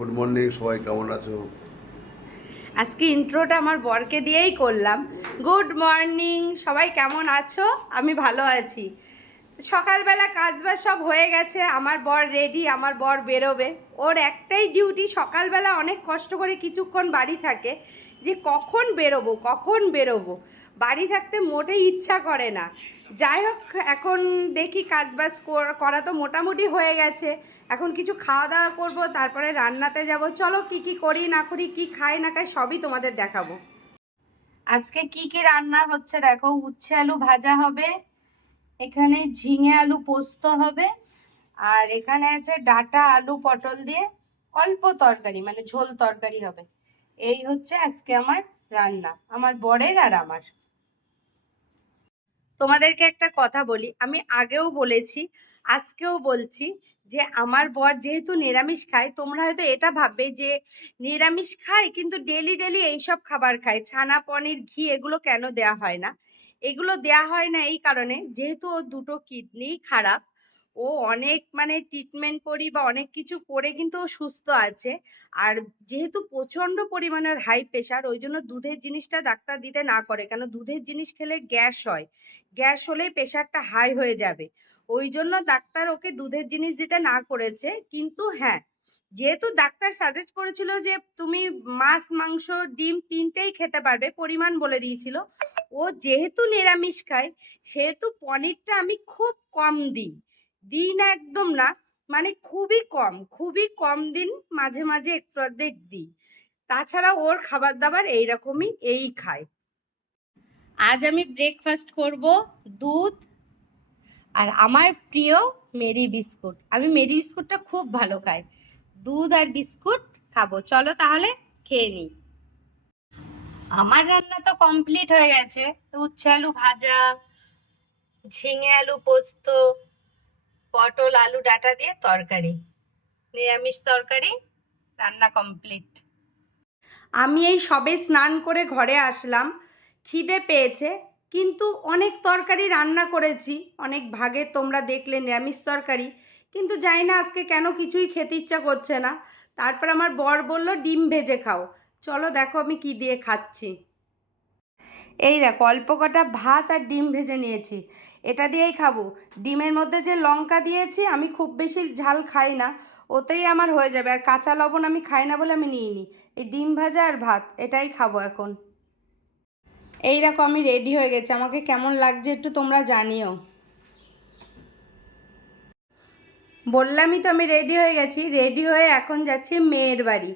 Good morning সবাই কেমন আছো? আজকে ইন্ট্রোটা আমার বরকে দিয়েই করলাম। গুড মর্নিং সবাই কেমন আছো? আমি ভালো আছি। সকালবেলা কাজবাজ সব হয়ে গেছে, আমার বর রেডি আমার বর বেরোবে। ওর একটাই ডিউটি সকালবেলা অনেক কষ্ট করে কিছুক্ষণ বাড়ি থাকে যে কখন বেরোবো কখন বেরোবো। বাড়ি থাকতে মোটেই ইচ্ছা করে না। যাই হোক, এখন দেখি কাজবাজ কর- তো মোটামুটি হয়ে গেছে। এখন কিছু খাওয়া দাওয়া করব, তারপরে রান্নাতে যাব। চলো কি কি করি, না করি, কি খাই, না খাই, সবই তোমাদের দেখাবো। আজকে কি কি রান্না হচ্ছে দেখো, উচ্ছে আলু ভাজা হবে, এখানে ঝিঙে আলু পোস্ত হবে, আর এখানে আছে ডাটা, আলু, পটল দিয়ে অল্প তরকারি মানে ঝোল তরকারি হবে। এই হচ্ছে আজকে আমার রান্না, আমার বরের আর আমার। তোমাদেরকে একটা কথা বলি। আমি আগেও বলেছি, আজকেও বলছি যে আমার বর যেহেতু নিরামিষ খায়, তোমরা হয়তো এটা ভাববে যে নিরামিষ খায় কিন্তু ডেলি ডেলি এইসব খাবার খায়। ছানা, পনির, ঘি এগুলো কেন দেয়া হয় না? এগুলো দেয়া হয় না এই কারণে, যেহেতু ও দুটো কিডনি খারাপ ও অনেক মানে ট্রিটমেন্ট করি বা অনেক কিছু করে কিন্তু ও সুস্থ আছে। আর যেহেতু প্রচণ্ড পরিমাণের হাই প্রেশার ওই জন্য দুধের জিনিসটা ডাক্তার দিতে না করে, কেন দুধের জিনিস খেলে গ্যাস হয়। গ্যাস হলেই প্রেশারটা হাই হয়ে যাবে। ওই জন্য ডাক্তার ওকে দুধের জিনিস দিতে না করেছে। কিন্তু হ্যাঁ যেহেতু ডাক্তার সাজেস্ট করেছিল যে তুমি মাছ, মাংস, ডিম তিনটেই খেতে পারবে, পরিমাণ বলে দিয়েছিল। ও যেহেতু নিরামিষ খায়, সেহেতু পনিরটা আমি খুব কম দিই। দিই না একদম না মানে খুবই কম খুবই কম দিন মাঝে মাঝে একটু অর্ধেক দিই। তাছাড়া ওর খাবার দাবার এইরকমই, এই খায়। আজ আমি ব্রেকফাস্ট করব দুধ আর আমার প্রিয় মেরি বিস্কুট। আমি মেরি বিস্কুটটা খুব ভালো খাই। দুধ আর বিস্কুট খাব। চলো তাহলে খেয়ে নিই। আমার রান্না তো কমপ্লিট হয়ে গেছে। উচ্ছে আলু ভাজা, ঝিঙে আলু পোস্ত পটল, আলু, ডাটা দিয়ে তরকারি। নিরামিষ তরকারি, রান্না কমপ্লিট। আমি এই সবে স্নান করে ঘরে আসলাম। খিদে পেয়েছে, কিন্তু অনেক তরকারি রান্না করেছি। অনেক ভাগে তোমরা দেখলে নিরামিষ তরকারি। কিন্তু জানি না আজকে কেন কিছুই খেতে ইচ্ছা করছে না। তারপর আমার বর বলল, ডিম ভেজে খাও। চলো দেখো আমি কি দিয়ে খাচ্ছি। এই দেখো, অল্প কটা ভাত আর ডিম ভেজে নিয়েছি। এটা দিয়েই খাব। ডিমের মধ্যে যে লঙ্কা দিয়েছি, আমি খুব বেশি ঝাল খাই না। ওতেই আমার হয়ে যাবে। আর কাঁচা লবণ আমি খাই না বলে আমি নিইনি। এই ডিম ভাজা আর ভাত, এটাই খাব এখন। এই দেখো, আমি রেডি হয়ে গেছি। আমাকে কেমন লাগছে একটু তোমরা জানিও। বললামই তো আমি রেডি হয়ে গেছি রেডি হয়ে এখন যাচ্ছি মেয়ের বাড়ি।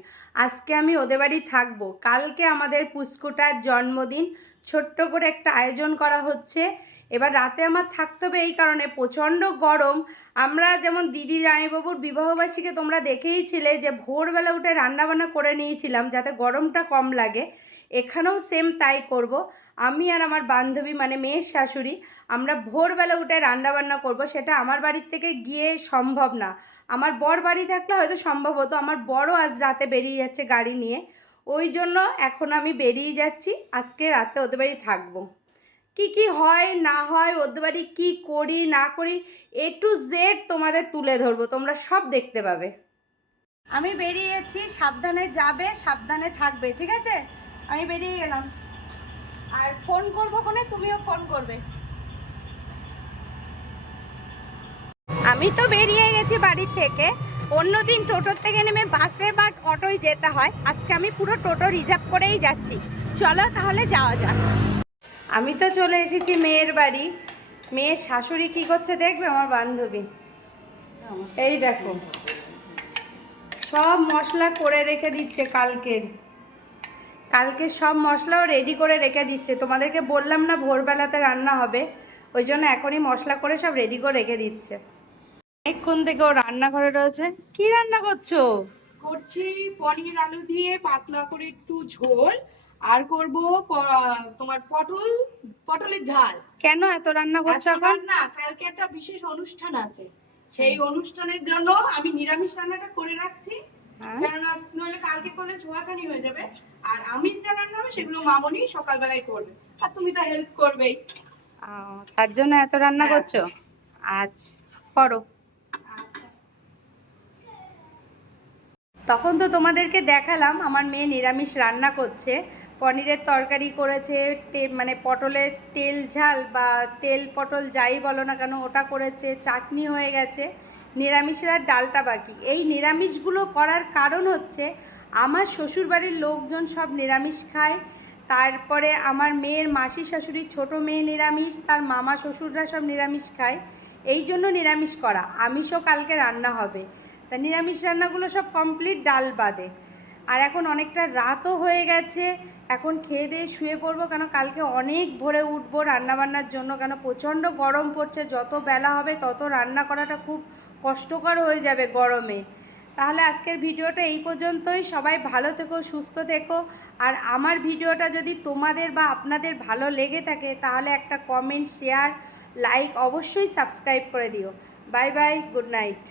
আজকে আমি ওদের বাড়ি থাকব। কালকে আমাদের পুষ্কুটার জন্মদিন। ছোট্ট করে একটা আয়োজন করা হচ্ছে। এবার রাতে আমার থাকতে হবে এই কারণে। প্রচণ্ড গরম। আমরা যেমন দিদি জামাইবাবুর বিবাহবার্ষিকে তোমরা দেখেই ছিলে যে ভোরবেলা উঠে রান্নাবান্না করে নিয়েছিলাম যাতে গরমটা কম লাগে। এখানেও সেম তাই করব। আমি আর আমার বান্ধবী মানে মেয়ের শাশুড়ি, আমরা ভোরবেলা উঠে রান্নাবান্না করব। সেটা আমার বাড়ির থেকে গিয়ে সম্ভব না। আমার বর বাড়ি থাকলে হয়তো সম্ভব হতো। আমার বড়ও আজ রাতে বেরিয়ে যাচ্ছে গাড়ি নিয়ে। ওই জন্য এখন আমি বেরিয়ে যাচ্ছি। আজকে রাতে ওদের বাড়ি থাকব। কি কি হয়, না হয়, ওদের বাড়ি কী করি, না করি এ টু জেড তোমাদের তুলে ধরবো। তোমরা সব দেখতে পাবে। আমি বেরিয়ে যাচ্ছি। সাবধানে যাবে, সাবধানে থাকবে, ঠিক আছে? আমি বেরিয়ে গেলাম। আর ফোন করব কোনে? তুমিও ফোন করবে। আমি তো বেরিয়ে গেছি বাড়ির থেকে। অন্যদিন টোটোর থেকে নেমে বাসে বা অটোয় যেতে হয়। আজকে আমি পুরো টোটো রিজার্ভ করেই যাচ্ছি। চলো তাহলে যাওয়া যাক। আমি তো চলে এসেছি মেয়ের বাড়ি। মেয়ের শাশুড়ি কি করছে দেখবে আমার বান্ধবী? এই দেখো। সব মশলা করে রেখে দিচ্ছে কালকের। কালকে সব মশলাও রেডি করে রেখে দিচ্ছে। তোমাদেরকে বললাম না ভোরবেলাতে রান্না হবে। ওই জন্য এখনই মশলা করে সব রেডি করে রেখে দিচ্ছে। অনেকক্ষণ থেকে ও রান্নাঘরে রয়েছে। কি রান্না করছ? করছি পনির আলু দিয়ে পাতলা করে একটু ঝোল। আর করব তোমার পটল পটলের ঝাল। কেন এত রান্না করছ এখন না কালকে একটা বিশেষ অনুষ্ঠান আছে। সেই অনুষ্ঠানের জন্য আমি নিরামিষ রান্নাটা করে রাখছি। কেননা নইলে কালকে করলে ছোঁয়াছানি হয়ে যাবে। আর আমিষ যা রান্না হবে সেগুলো মামনি সকালবেলায় করবে। আর তুমি তো হেল্প করবেই। তার জন্য এত রান্না হ্যাঁ। করছ? আচ্ছা করো। আচ্ছা। তখন তো তোমাদেরকে দেখালাম আমার মেয়ে নিরামিষ রান্না করছে। পনিরের তরকারি করেছে মানে পটলের তেল ঝাল বা তেল পটল যাই বলো না কেন ওটা করেছে চাটনি হয়ে গেছে। নিরামিষের আর ডালটা বাকি। এই নিরামিষগুলো করার কারণ হচ্ছে, আমার শ্বশুরবাড়ির লোকজন সব নিরামিষ খায়। তারপরে আমার মেয়ের মাসি শাশুড়ির ছোট মেয়ে নিরামিষ, তার মামা শ্বশুররা সব নিরামিষ খায়। এই জন্য নিরামিষ করা। আমিষও কালকে রান্না হবে। তা নিরামিষ রান্নাগুলো সব কমপ্লিট ডাল বাদে। আর এখন অনেকটা রাতও হয়ে গেছে। এখন খেয়ে দিয়ে শুয়ে পড়ব কেন? কালকে অনেক ভোরে উঠবো রান্নাবান্নার জন্য কেন? প্রচণ্ড গরম পড়ছে, যত বেলা হবে তত রান্না করাটা খুব কষ্টকর হয়ে যাবে গরমে। তাহলে আজকের ভিডিওটা এই পর্যন্তই। সবাই ভালো থেকো, সুস্থ থেকো। আর আমার ভিডিওটা যদি তোমাদের বা আপনাদের ভালো লেগে থাকে, তাহলে একটা কমেন্ট শেয়ার লাইক অবশ্যই সাবস্ক্রাইব করে দিও। Bye bye good night